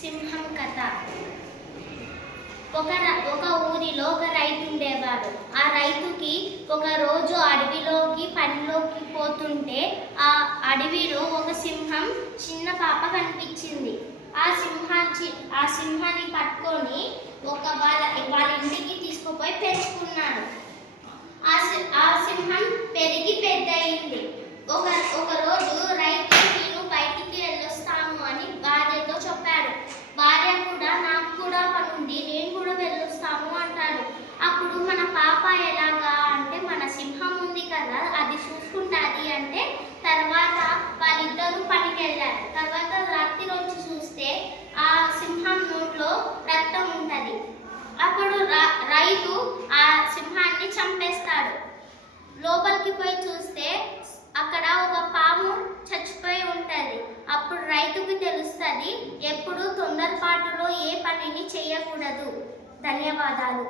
సింహం కథ. ఒక ఊరిలో ఒక రైతు ఉండేవాడు. ఆ రైతుకి ఒక రోజు అడవిలోకి పనిలోకి పోతుంటే ఆ అడవిలో ఒక సింహం చిన్న పాప కనిపించింది. ఆ సింహాన్ని పట్టుకొని వాళ్ళ ఇంటికి తీసుకుపోయి పెంచుకున్నాడు. ఆ సింహం పెరిగి పెద్దయింది. ఒక రోజు రైతు నేను బయటికి వెళ్ళొస్తాను అని భార్యతో చెప్పాడు. భార్య కూడా నాకు కూడా పనుంది, నేను కూడా వెళ్ళొస్తాను అంటాడు. అప్పుడు మన పాప ఎలాగా అంటే మన సింహం ఉంది కదా అది చూసుకుంటాది అంటే తర్వాత వాళ్ళిద్దరూ పనికి వెళ్ళారు. తర్వాత రాత్రి వచ్చి చూస్తే ఆ సింహం నోట్లో రక్తం ఉంటుంది. అప్పుడు రైతు ఆ సింహాన్ని చంపేస్తాడు. లోపలికి పోయి చూస్తే అక్కడ ఒక పాము చచ్చిపోయి ఉంటుంది. అప్పుడు రైతుకు తెలుస్తుంది ఎప్పుడు తొందరపాటులో ఏ పనిని చేయకూడదు. ధన్యవాదాలు.